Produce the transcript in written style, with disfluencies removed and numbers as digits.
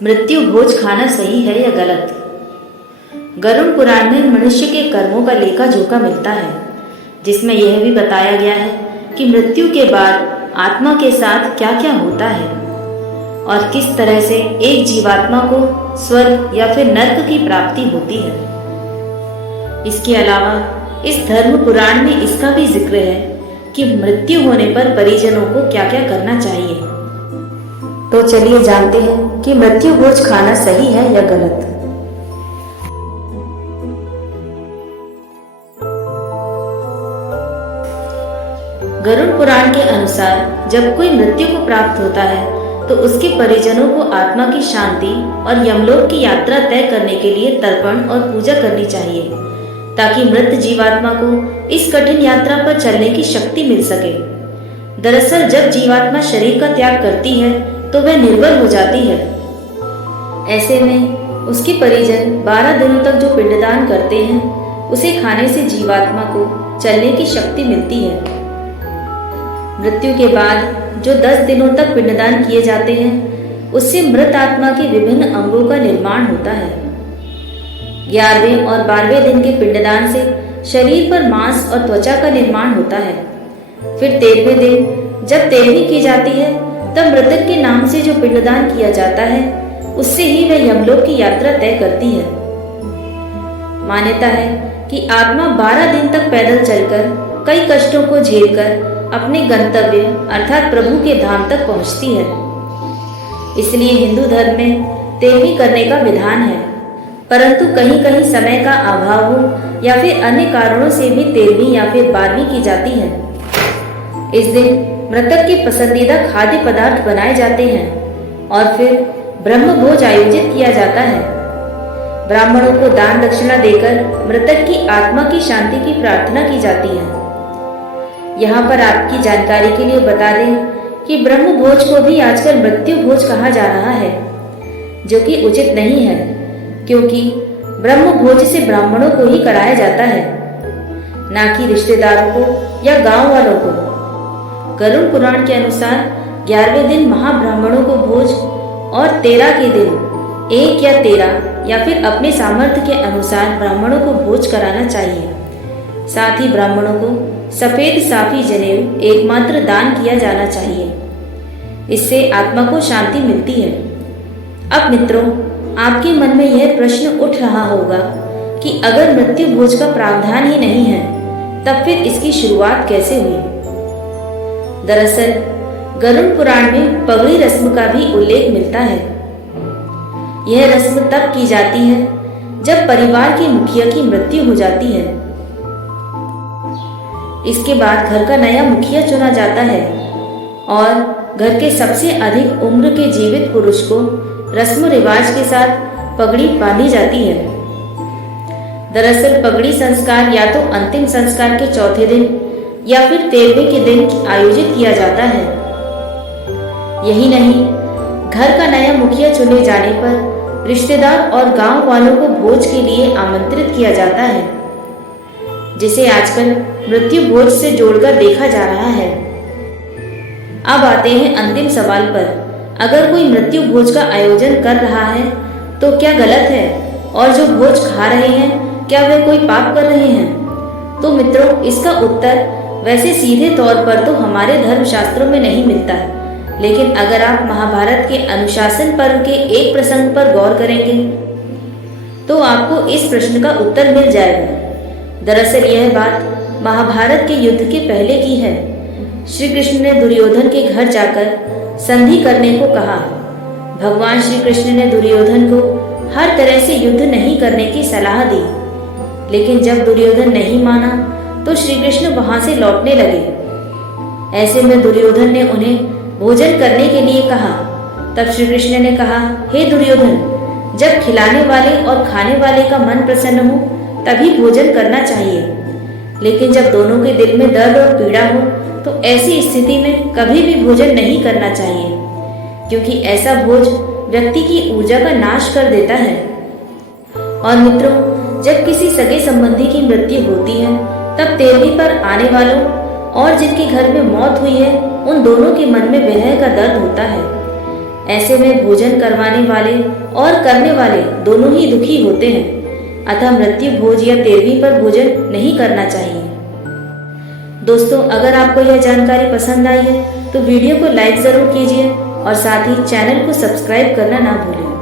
मृत्यु भोज खाना सही है या गलत? गरुड़ पुराण में मनुष्य के कर्मों का लेखा जोखा मिलता है, जिसमें यह भी बताया गया है कि मृत्यु के बाद आत्मा के साथ क्या क्या होता है और किस तरह से एक जीवात्मा को स्वर्ग या फिर नर्क की प्राप्ति होती है। इसके अलावा इस धर्म पुराण में इसका भी जिक्र है कि मृत्यु होने पर परिजनों को क्या क्या करना चाहिए। तो चलिए जानते हैं कि मृत्यु भोज खाना सही है या गलत। गरुड़ पुराण के अनुसार जब कोई मृत्यु को प्राप्त होता है तो उसके परिजनों को आत्मा की शांति और यमलोक की यात्रा तय करने के लिए तर्पण और पूजा करनी चाहिए, ताकि मृत जीवात्मा को इस कठिन यात्रा पर चलने की शक्ति मिल सके। दरअसल जब जीवात्मा शरीर का त्याग करती है तो वह निर्बल हो जाती है। ऐसे में उसके परिजन 12 दिनों तक जो पिंडदान करते हैं उसे खाने से जीवात्मा को चलने की शक्ति मिलती है। मृत्यु के बाद जो 10 दिनों तक पिंडदान किए जाते हैं उससे मृत आत्मा के विभिन्न अंगों का निर्माण होता है। 11वें और 12वें दिन के पिंडदान से शरीर पर मांस और त्वचा का निर्माण होता है। फिर 13वें दिन जब तेरहवीं की जाती है तब मृतक के नाम से जो पिंडदान किया जाता है उससे ही वह यमलोक की यात्रा तय करती है। मान्यता है कि आत्मा 12 दिन तक पैदल चलकर कई कष्टों को झेलकर अपने गंतव्य अर्थात प्रभु के धाम तक पहुंचती है। इसलिए हिंदू धर्म में तेरहवीं करने का विधान है, परंतु कहीं कहीं समय का अभाव हो या फिर अन्य कारणों से भी 13वीं या फिर 12वीं की जाती है। इस दिन मृतक के पसंदीदा खाद्य पदार्थ बनाए जाते हैं और फिर ब्रह्म भोज आयोजित किया जाता है। ब्राह्मणों को दान दक्षिणा देकर मृतक की आत्मा की शांति की प्रार्थना की जाती है। यहाँ पर आपकी जानकारी के लिए बता दें कि ब्रह्म भोज को भी आजकल मृत्यु भोज कहा जा रहा है, जो कि उचित नहीं है, क्योंकि ब्रह्म भोज से ब्राह्मणों को ही कराया जाता है, ना कि रिश्तेदारों को या गांव वालों को। गरुड़ पुराण के अनुसार 11वें दिन महाब्राह्मणों को भोज और 13 के दिन 1 या 13 या फिर अपने सामर्थ्य के अनुसार ब्राह्मणों को भोज कराना चाहिए। साथ ही ब्राह्मणों को सफेद साफी जनेऊ एकमात्र दान किया जाना चाहिए। इससे आत्मा को शांति मिलती है। अब मित्रों, आपके मन में यह प्रश्न उठ रहा होगा कि अगर मृत्यु भोज का प्रावधान ही नहीं है तब फिर इसकी शुरुआत कैसे हुई। दरअसल गरुड़ पुराण में पगड़ी रस्म का भी उल्लेख मिलता है। यह रस्म तब की जाती है जब परिवार के मुखिया की मृत्यु हो जाती है। इसके बाद घर का नया मुखिया चुना जाता है और घर के सबसे अधिक उम्र के जीवित पुरुष को रस्म रिवाज के साथ पगड़ी बांधी जाती है। दरअसल पगड़ी संस्कार या तो अंतिम संस्कार के चौथे दिन या फिर 13वें के दिन आयोजित किया जाता है। यही नहीं, घर का नया मुखिया चुने जाने पर रिश्तेदार और गांव वालों को भोज के लिए आमंत्रित किया जाता है, जिसे आजकल मृत्यु भोज से जोड़कर देखा जा रहा है। अब आते हैं अंतिम सवाल पर। अगर कोई मृत्यु भोज का आयोजन कर रहा है तो क्या गलत है, और जो भोज खा रहे हैं क्या वे कोई पाप कर रहे हैं? तो मित्रों, इसका उत्तर वैसे सीधे तौर पर तो हमारे धर्मशास्त्रों में नहीं मिलता है, लेकिन अगर आप महाभारत के अनुशासन पर्व के एक प्रसंग पर गौर करेंगे तो आपको इस प्रश्न का उत्तर मिल जाएगा। दरअसल यह बात महाभारत के युद्ध के पहले की है। श्री कृष्ण ने दुर्योधन के घर जाकर संधि करने को कहा। भगवान श्री कृष्ण ने दुर्योधन को हर तरह से युद्ध नहीं करने की सलाह दी, लेकिन जब दुर्योधन नहीं माना तो श्री कृष्ण वहां से लौटने लगे। ऐसे में दुर्योधन ने उन्हें भोजन करने के लिए कहा। तब श्री कृष्ण ने कहा, हे दुर्योधन, जब खिलाने वाले और खाने वाले का मन प्रसन्न हो तभी भोजन करना चाहिए, लेकिन जब दोनों के दिल में दर्द और पीड़ा हो तो ऐसी स्थिति में कभी भी भोजन नहीं करना चाहिए, क्योंकि ऐसा भोज व्यक्ति की ऊर्जा का नाश कर देता है। और मित्रों, जब किसी सगे संबंधी की मृत्यु होती है तब 13वीं पर आने वालों और जिनके घर में मौत हुई है उन दोनों के मन में विरह का दर्द होता है। ऐसे में भोजन करवाने वाले और करने वाले दोनों ही दुखी होते हैं। अतः मृत्यु भोज या 13वीं पर भोजन नहीं करना चाहिए। दोस्तों, अगर आपको यह जानकारी पसंद आई है तो वीडियो को लाइक जरूर कीजिए और साथ ही चैनल को सब्सक्राइब करना ना भूलें।